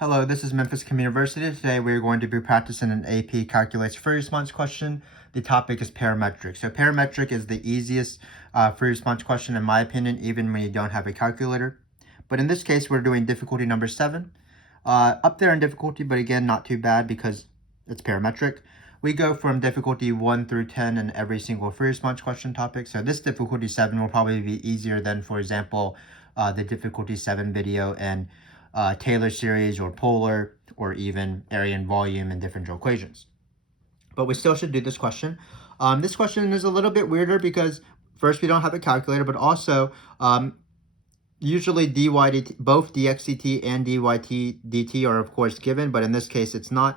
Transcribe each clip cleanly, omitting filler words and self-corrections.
Hello, this is Memphis Communiversity. Today we are going to be practicing an AP Calculus Free Response question. The topic is parametric. So parametric is the easiest free response question in my opinion, even when you don't have a calculator. But in this case, we're doing difficulty number 7. Up there in difficulty, but again, not too bad because it's parametric. We go from difficulty 1 through 10 in every single free response question topic. So this difficulty 7 will probably be easier than, for example, the difficulty 7 video and Taylor series or polar or even area and volume and differential equations. But we still should do this question. This question is a little bit weirder because first we don't have a calculator, but also usually both dx dt and dy dt are of course given, but in this case it's not.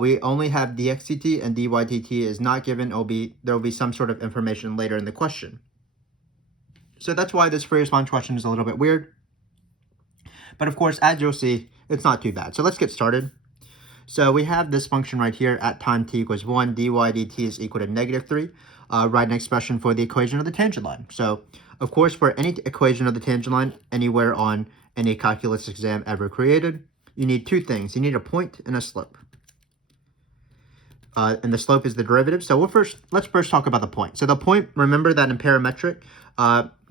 We only have dx dt and dy dt is not given. There will be some sort of information later in the question. So that's why this free response question is a little bit weird. But of course, as you'll see, it's not too bad. So let's get started. So we have this function right here at time t equals 1, dy dt is equal to -3. Write an expression for the equation of the tangent line. So of course, for any equation of the tangent line anywhere on any calculus exam ever created, you need two things. You need a point and a slope. And the slope is the derivative. So let's first talk about the point. So the point, remember that in parametric,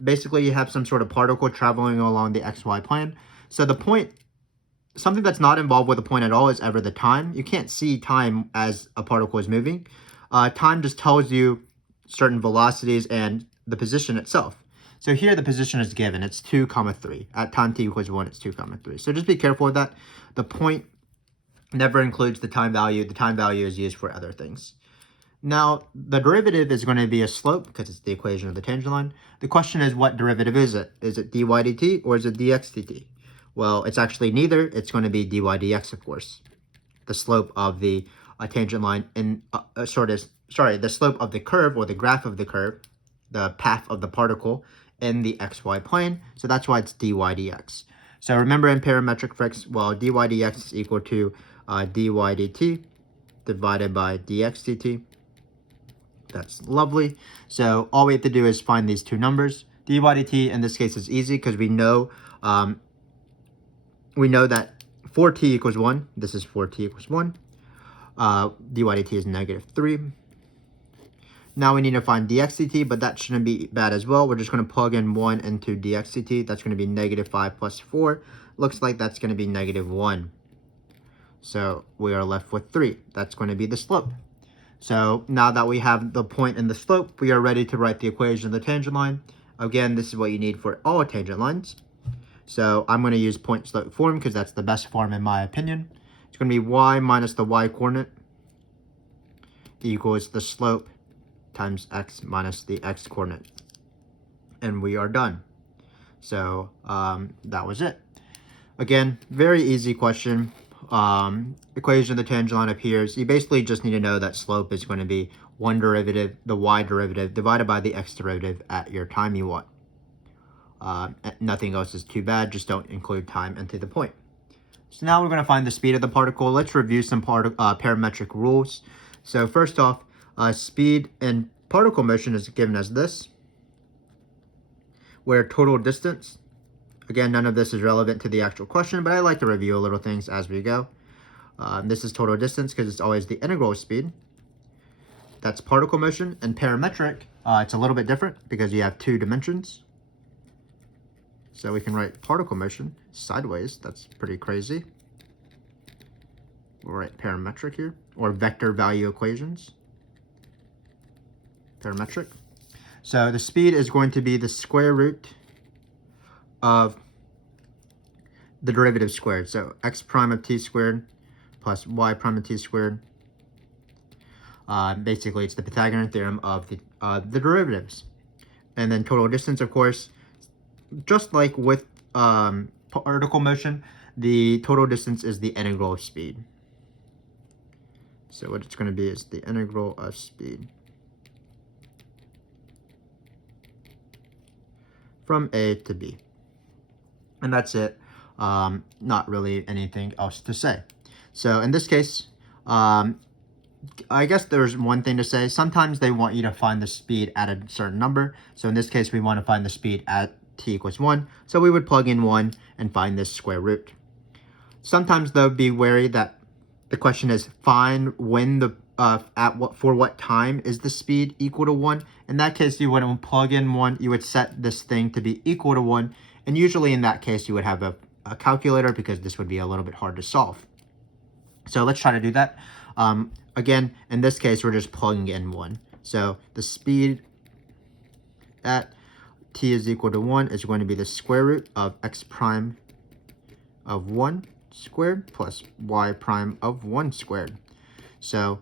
basically you have some sort of particle traveling along the xy plane. So the point, something that's not involved with a point at all is ever the time. You can't see time as a particle is moving. Time just tells you certain velocities and the position itself. So here the position is given. It's 2, 3. At time t equals 1, it's 2, 3. So just be careful with that. The point never includes the time value. The time value is used for other things. Now, the derivative is going to be a slope because it's the equation of the tangent line. The question is, what derivative is it? Is it dy dt or is it dx dt? Well, it's actually neither. It's going to be dy dx, of course. The slope of the tangent line in the slope of the curve or the graph of the curve, the path of the particle in the xy plane. So that's why it's dy dx. So remember in parametric fix, well, dy dx is equal to dy dt divided by dx dt. That's lovely. So all we have to do is find these two numbers. Dy dt in this case is easy because we know that 4t equals 1. This is 4t equals 1. Dy dt is -3. Now we need to find dx dt, but that shouldn't be bad as well. We're just going to plug in 1 into dx dt. That's going to be -5 plus 4. Looks like that's going to be -1. So we are left with 3. That's going to be the slope. So now that we have the point and the slope, we are ready to write the equation of the tangent line. Again, this is what you need for all tangent lines. So I'm going to use point slope form because that's the best form in my opinion. It's going to be y minus the y coordinate equals the slope times x minus the x coordinate. And we are done. So that was it. Again, very easy question. Equation of the tangent line appears. You basically just need to know that slope is going to be one derivative, the y derivative, divided by the x derivative at your time you want. Nothing else is too bad. Just don't include time into the point. So now we're going to find the speed of the particle. Let's review some parametric rules. So first off, speed in particle motion is given as this, where total distance, again, none of this is relevant to the actual question, but I like to review a little things as we go. This is total distance because it's always the integral of speed. That's particle motion. And parametric, it's a little bit different because you have two dimensions. So we can write particle motion sideways. That's pretty crazy. We'll write parametric here, or vector value equations. Parametric. So the speed is going to be the square root of the derivative squared. So x prime of t squared plus y prime of t squared. Basically, it's the Pythagorean theorem of the derivatives. And then total distance, of course, just like with particle motion, the total distance is the integral of speed. So what it's going to be is the integral of speed from A to B. And that's it. Not really anything else to say. So in this case, I guess there's one thing to say. Sometimes they want you to find the speed at a certain number. So in this case, we want to find the speed at t equals 1. So we would plug in 1 and find this square root. Sometimes though, be wary that the question is find when the for what time is the speed equal to 1. In that case, you wouldn't plug in 1, you would set this thing to be equal to 1, and usually in that case you would have a calculator, because this would be a little bit hard to solve. So let's try to do that. Again, in this case, we're just plugging in 1. So the speed at t is equal to 1 is going to be the square root of x prime of 1 squared plus y prime of 1 squared. So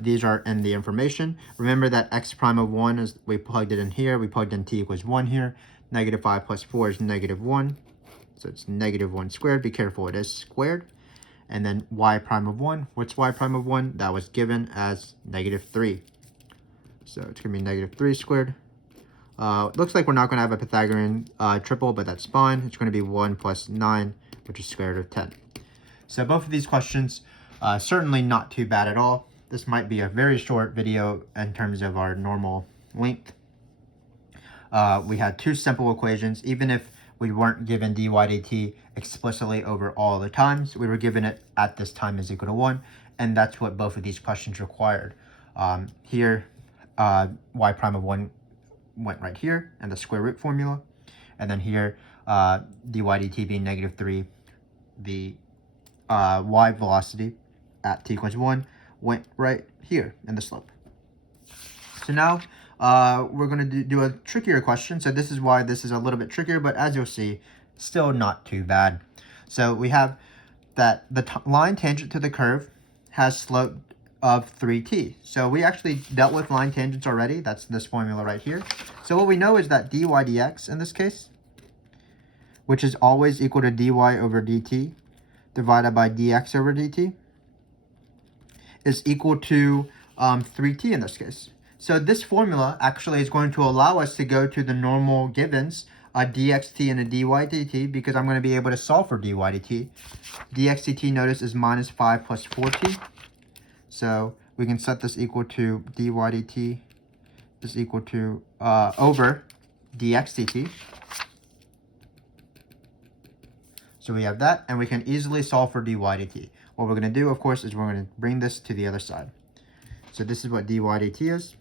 these are in the information. Remember that x prime of 1 is, we plugged it in here. We plugged in t equals 1 here. Negative 5 plus 4 is negative 1. So it's negative 1 squared. Be careful, it is squared. And then y prime of 1. What's y prime of 1? That was given as negative 3. So it's going to be negative 3 squared. Looks like we're not going to have a Pythagorean triple, but that's fine. It's going to be 1 plus 9, which is square root of 10. So both of these questions, certainly not too bad at all. This might be a very short video in terms of our normal length. We had two simple equations. Even if we weren't given dy dt explicitly over all the times, we were given it at this time is equal to 1, and that's what both of these questions required. Here, y prime of 1 went right here in the square root formula, and then here, dy dt being negative 3, the y velocity at t equals 1 went right here in the slope. So now we're going to do a trickier question. So this is why this is a little bit trickier, but as you'll see, still not too bad. So we have that the line tangent to the curve has slope of 3t. So we actually dealt with line tangents already. That's this formula right here. So what we know is that dy dx in this case, which is always equal to dy over dt divided by dx over dt, is equal to 3t in this case. So this formula actually is going to allow us to go to the normal givens, a dxt and a dy dt, because I'm going to be able to solve for dy dt. Dx dt, notice, is minus 5 plus 4t. So we can set this equal to dy dt is equal to over dx dt. So we have that, and we can easily solve for dy dt. What we're going to do, of course, is we're going to bring this to the other side. So this is what dy dt is.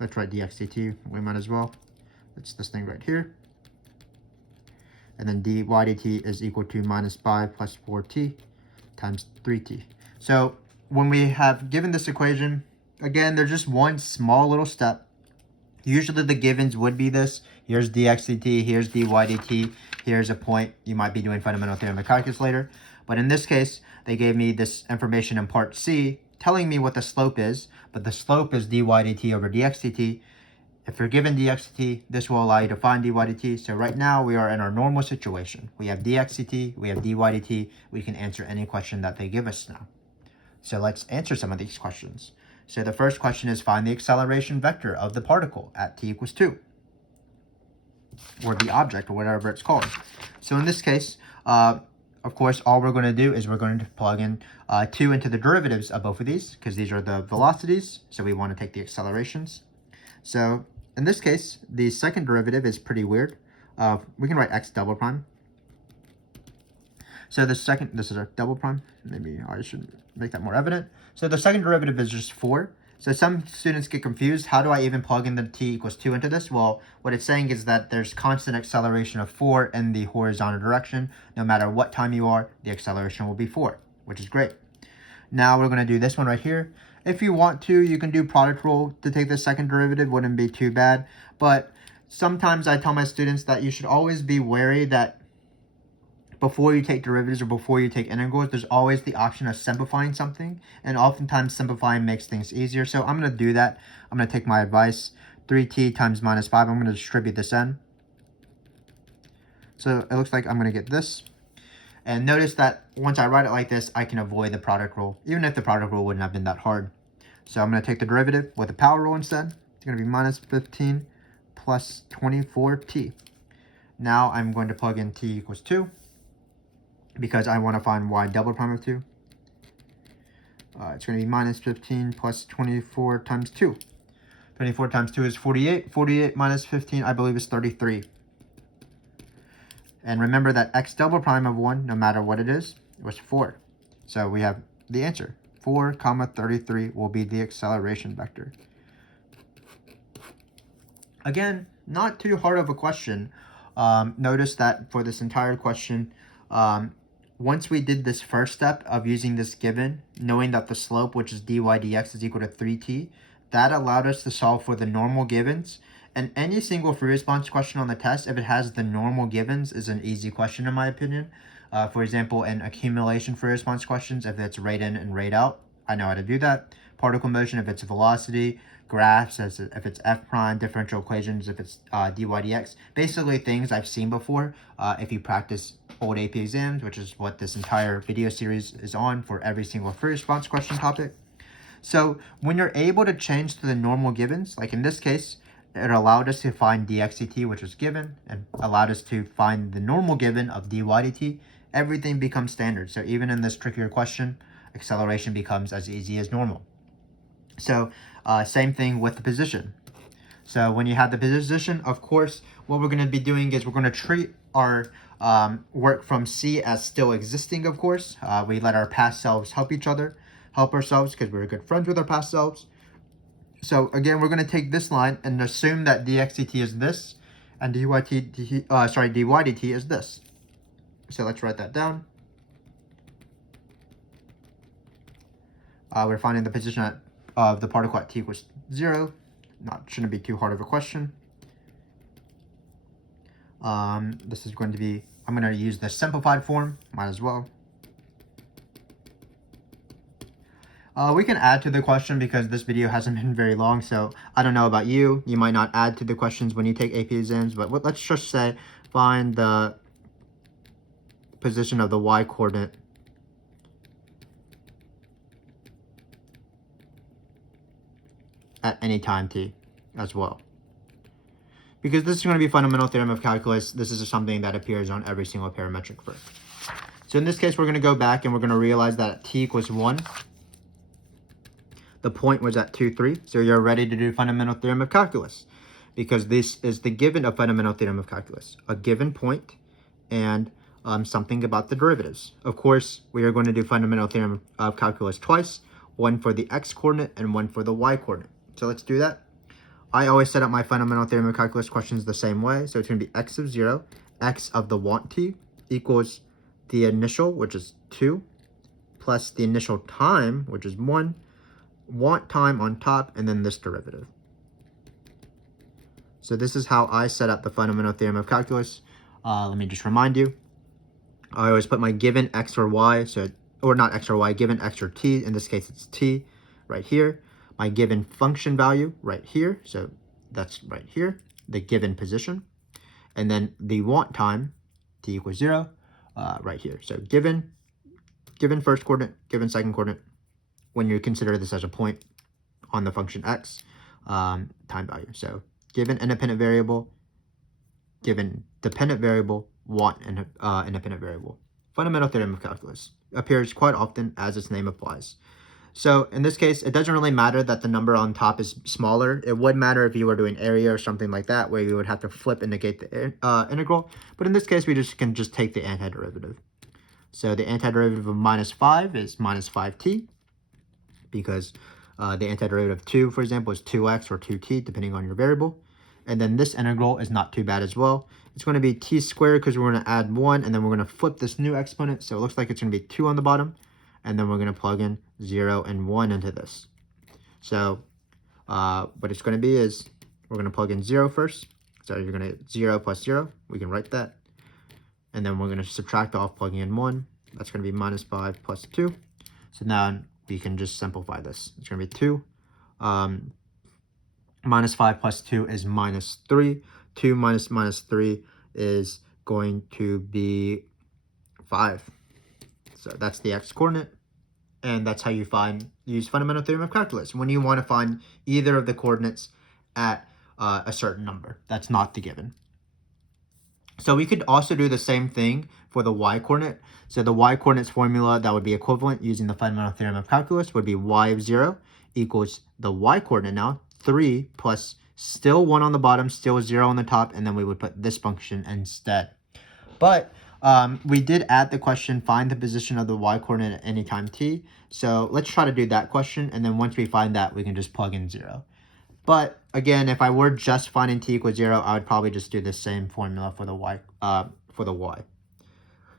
Let's write dx dt. We might as well. It's this thing right here. And then dy dt is equal to minus 5 plus 4t times 3t. So when we have given this equation, again, there's just one small little step. Usually the givens would be this. Here's dx dt, here's dy dt, here's a point. You might be doing fundamental theorem of calculus later. But in this case, they gave me this information in part C telling me what the slope is, but the slope is dy dt over dx dt. If you're given dx dt, this will allow you to find dy dt. So right now we are in our normal situation. We have dx dt, we have dy dt. We can answer any question that they give us now. So let's answer some of these questions. So the first question is find the acceleration vector of the particle at t equals 2. Or the object, or whatever it's called. So in this case, of course, all we're going to do is we're going to plug in 2 into the derivatives of both of these, because these are the velocities, so we want to take the accelerations. So in this case, the second derivative is pretty weird. We can write x double prime. So this is our double prime. Maybe I should make that more evident. So the second derivative is just 4. So some students get confused. How do I even plug in the t equals 2 into this? Well, what it's saying is that there's constant acceleration of 4 in the horizontal direction. No matter what time you are, the acceleration will be 4, which is great. Now we're going to do this one right here. If you want to, you can do product rule to take the second derivative. Wouldn't be too bad. But sometimes I tell my students that you should always be wary that before you take derivatives or before you take integrals, there's always the option of simplifying something. And oftentimes simplifying makes things easier. So I'm going to do that. I'm going to take my advice. 3t times minus 5. I'm going to distribute this in. So it looks like I'm going to get this. And notice that once I write it like this, I can avoid the product rule, even if the product rule wouldn't have been that hard. So I'm going to take the derivative with the power rule instead. It's going to be minus 15 plus 24t. Now I'm going to plug in t equals 2. Because I want to find y double prime of 2. It's going to be minus 15 plus 24 times 2. 24 times 2 is 48. 48 minus 15, I believe, is 33. And remember that x double prime of 1, no matter what it is, was 4. So we have the answer. 4, 33 will be the acceleration vector. Again, not too hard of a question. Notice that for this entire question, once we did this first step of using this given, knowing that the slope, which is dy dx, is equal to 3t, that allowed us to solve for the normal givens. And any single free response question on the test, if it has the normal givens, is an easy question in my opinion. For example, in accumulation free response questions, if it's rate in and rate out, I know how to do that. Particle motion, if it's velocity. Graphs, if it's f prime, differential equations, if it's dy dx. Basically things I've seen before if you practice old AP exams, which is what this entire video series is on for every single free response question topic. So when you're able to change to the normal givens, like in this case, it allowed us to find dx/dt, which was given, and allowed us to find the normal given of dy dt. Everything becomes standard. So even in this trickier question, acceleration becomes as easy as normal. So same thing with the position. So when you have the position, of course, what we're going to be doing is we're going to treat our work from C as still existing, of course. We let our past selves help ourselves because we're good friends with our past selves. So again, we're going to take this line and assume that dx/dt is this, and dy dt is this. So let's write that down. We're finding the position of the particle at t equals 0. Shouldn't be too hard of a question. This is going to be, I'm going to use the simplified form, might as well. We can add to the question because this video hasn't been very long, so I don't know about you. You might not add to the questions when you take AP exams, but let's just say find the position of the y coordinate at any time t as well. Because this is going to be fundamental theorem of calculus. This is something that appears on every single parametric free. So in this case, we're going to go back and we're going to realize that at t equals 1, the point was at 2, 3. So you're ready to do fundamental theorem of calculus. Because this is the given of fundamental theorem of calculus. A given point and something about the derivatives. Of course, we are going to do fundamental theorem of calculus twice. One for the x coordinate and one for the y coordinate. So let's do that. I always set up my fundamental theorem of calculus questions the same way. So it's going to be x of 0, x of the want t equals the initial, which is 2, plus the initial time, which is 1, want time on top, and then this derivative. So this is how I set up the fundamental theorem of calculus. Let me just remind you. I always put my given x or y, or not x or y, given x or t, in this case it's t, right here. My given function value right here, so that's right here, the given position. And then the want time, t equals 0, right here. So given first coordinate, given second coordinate, when you consider this as a point on the function x, time value. So given independent variable, given dependent variable, want independent variable. Fundamental theorem of calculus appears quite often as its name applies. So in this case, it doesn't really matter that the number on top is smaller. It would matter if you were doing area or something like that, where you would have to flip and negate the integral. But in this case, we can just take the antiderivative. So the antiderivative of minus 5 is minus 5t, because the antiderivative of 2, for example, is 2x or 2t, depending on your variable. And then this integral is not too bad as well. It's going to be t squared because we're going to add 1, and then we're going to flip this new exponent. So it looks like it's going to be 2 on the bottom. And then we're going to plug in 0 and 1 into this. So what it's going to be is we're going to plug in 0 first. So you're going to 0 plus 0. We can write that. And then we're going to subtract off plugging in 1. That's going to be minus 5 plus 2. So now we can just simplify this. It's going to be 2. Minus 5 plus 2 is minus 3. 2 minus minus 3 is going to be 5. So that's the x coordinate, and that's how you use fundamental theorem of calculus when you want to find either of the coordinates at a certain number. That's not the given. So we could also do the same thing for the y coordinate. So the y coordinates formula that would be equivalent using the fundamental theorem of calculus would be y of 0 equals the y coordinate now, 3 plus still 1 on the bottom, still 0 on the top, and then we would put this function instead. But we did add the question, find the position of the y-coordinate at any time t. So let's try to do that question, and then once we find that, we can just plug in 0. But again, if I were just finding t equals 0, I would probably just do the same formula for the y.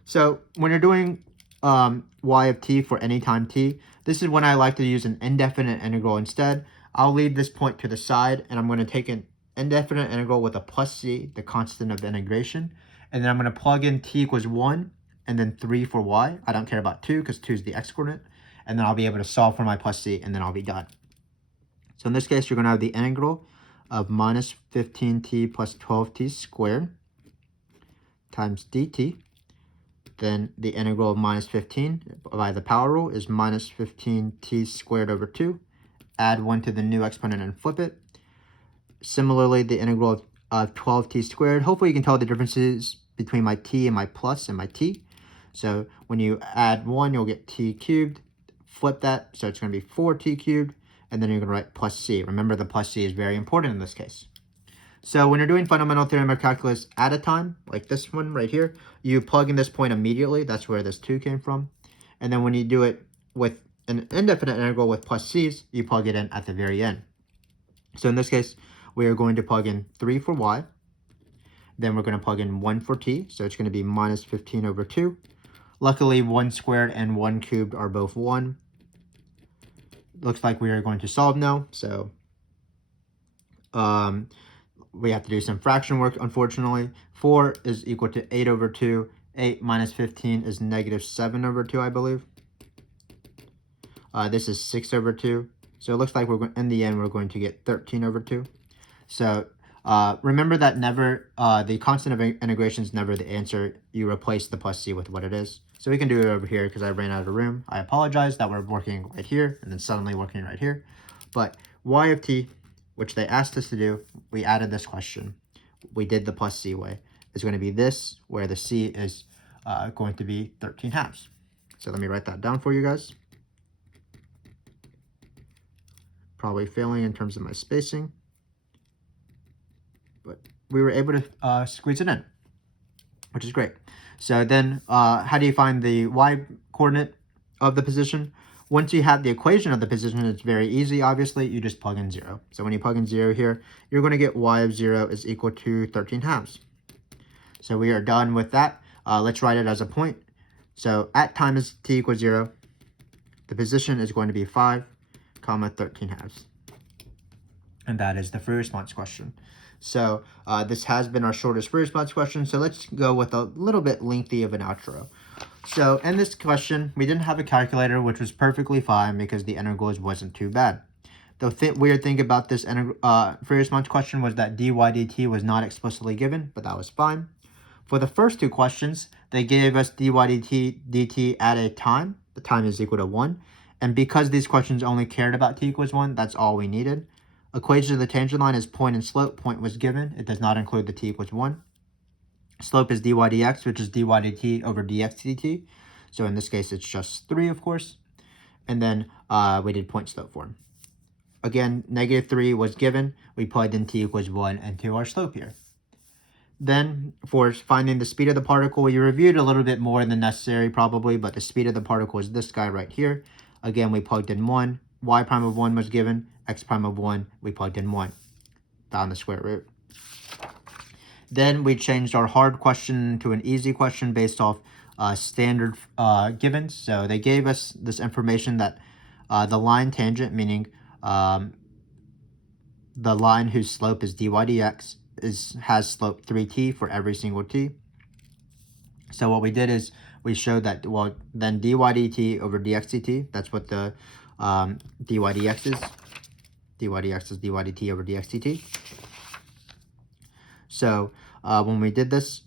So when you're doing y of t for any time t, this is when I like to use an indefinite integral instead. I'll leave this point to the side, and I'm going to take an indefinite integral with a plus c, the constant of integration, and then I'm going to plug in t equals 1 and then 3 for y. I don't care about 2 because 2 is the x-coordinate, and then I'll be able to solve for my plus c, and then I'll be done. So in this case, you're going to have the integral of minus 15t plus 12t squared times dt. Then the integral of minus 15 by the power rule is minus 15t squared over 2. Add 1 to the new exponent and flip it. Similarly, the integral of 12t squared. Hopefully you can tell the differences between my t and my plus and my t. So when you add 1, you'll get t cubed. Flip that, so it's going to be 4t cubed. And then you're going to write plus c. Remember, the plus c is very important in this case. So when you're doing fundamental theorem of calculus at a time, like this one right here, you plug in this point immediately. That's where this 2 came from. And then when you do it with an indefinite integral with plus c's, you plug it in at the very end. So in this case, we are going to plug in 3 for y. Then we're going to plug in 1 for t. So it's going to be minus 15 over 2. Luckily, 1 squared and 1 cubed are both 1. Looks like we are going to solve now. So we have to do some fraction work, unfortunately. 4 is equal to 8 over 2. 8 minus 15 is negative 7 over 2, I believe. This is 6 over 2. So it looks like in the end, we're going to get 13 over 2. So remember that never, the constant of integration is never the answer. You replace the plus c with what it is. So we can do it over here because I ran out of room. I apologize that we're working right here and then suddenly working right here. But y of t, which they asked us to do, we added this question. We did the plus c way. It's going to be this, where the c is going to be 13 halves. So let me write that down for you guys. Probably failing in terms of my spacing. But we were able to squeeze it in, which is great. So then how do you find the y-coordinate of the position? Once you have the equation of the position, it's very easy, obviously. You just plug in 0. So when you plug in 0 here, you're going to get y of 0 is equal to 13 halves. So we are done with that. Let's write it as a point. So at time is t equals 0, the position is going to be 5, 13 halves. And that is the free response question. So this has been our shortest free response question. So let's go with a little bit lengthy of an outro. So in this question, we didn't have a calculator, which was perfectly fine because the integrals wasn't too bad. The weird thing about this free response question was that dy dt was not explicitly given, but that was fine. For the first two questions, they gave us dy dt at a time. The time is equal to 1. And because these questions only cared about t equals 1, that's all we needed. Equation of the tangent line is point and slope. Point was given. It does not include the t equals 1. Slope is dy dx, which is dy dt over dx dt. So in this case, it's just 3, of course. And then we did point slope form. Again, negative 3 was given. We plugged in t equals 1 into our slope here. Then for finding the speed of the particle, we reviewed a little bit more than necessary probably, but the speed of the particle is this guy right here. Again, we plugged in 1. Y prime of 1 was given. X prime of 1, we plugged in 1. Found the square root. Then we changed our hard question to an easy question based off standard givens. So they gave us this information that the line tangent, meaning the line whose slope is dy dx, has slope 3t for every single t. So what we did is we showed that, well, then dy dt over dx dt, that's what the dy dx is. Dy dx is dy dt over dx dt. So when we did this,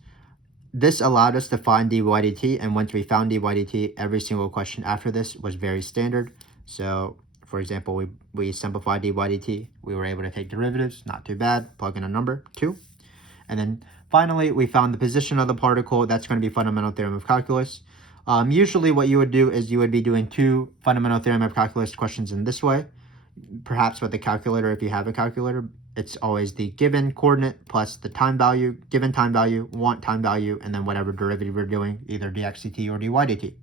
this allowed us to find dy dt, and once we found dy dt, every single question after this was very standard. So for example, we simplified dy dt, we were able to take derivatives, not too bad, plug in a number, 2. And then finally, we found the position of the particle. That's going to be fundamental theorem of calculus. Usually what you would do is you would be doing 2 fundamental theorem of calculus questions in this way, perhaps with a calculator if you have a calculator. it's always the given coordinate plus the time value, given time value, want time value, and then whatever derivative we're doing, either dx dt or dy dt.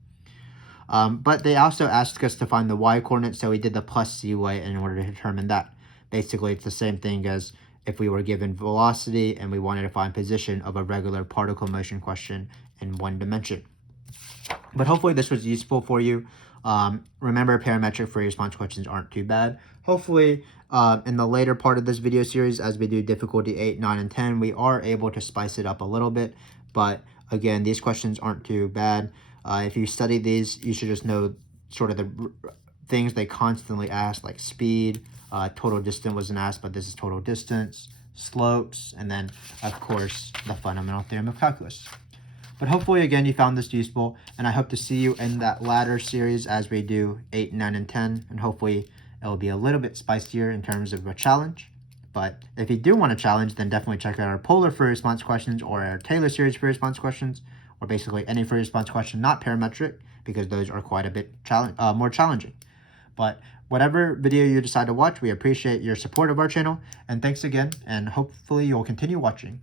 But they also asked us to find the y coordinate, so we did the plus cy in order to determine that. Basically, it's the same thing as if we were given velocity and we wanted to find position of a regular particle motion question in one dimension. But hopefully this was useful for you. Remember, parametric free response questions aren't too bad. Hopefully, in the later part of this video series, as we do difficulty 8, 9, and 10, we are able to spice it up a little bit. But again, these questions aren't too bad. If you study these, you should just know sort of the things they constantly ask, like speed, total distance wasn't asked, but this is total distance, slopes, and then, of course, the fundamental theorem of calculus. But hopefully, again, you found this useful, and I hope to see you in that latter series as we do 8, 9, and 10, and hopefully it will be a little bit spicier in terms of a challenge. But if you do want a challenge, then definitely check out our polar free response questions or our Taylor series free response questions, or basically any free response question not parametric, because those are quite a bit more challenging. But whatever video you decide to watch, we appreciate your support of our channel, and thanks again, and hopefully you'll continue watching.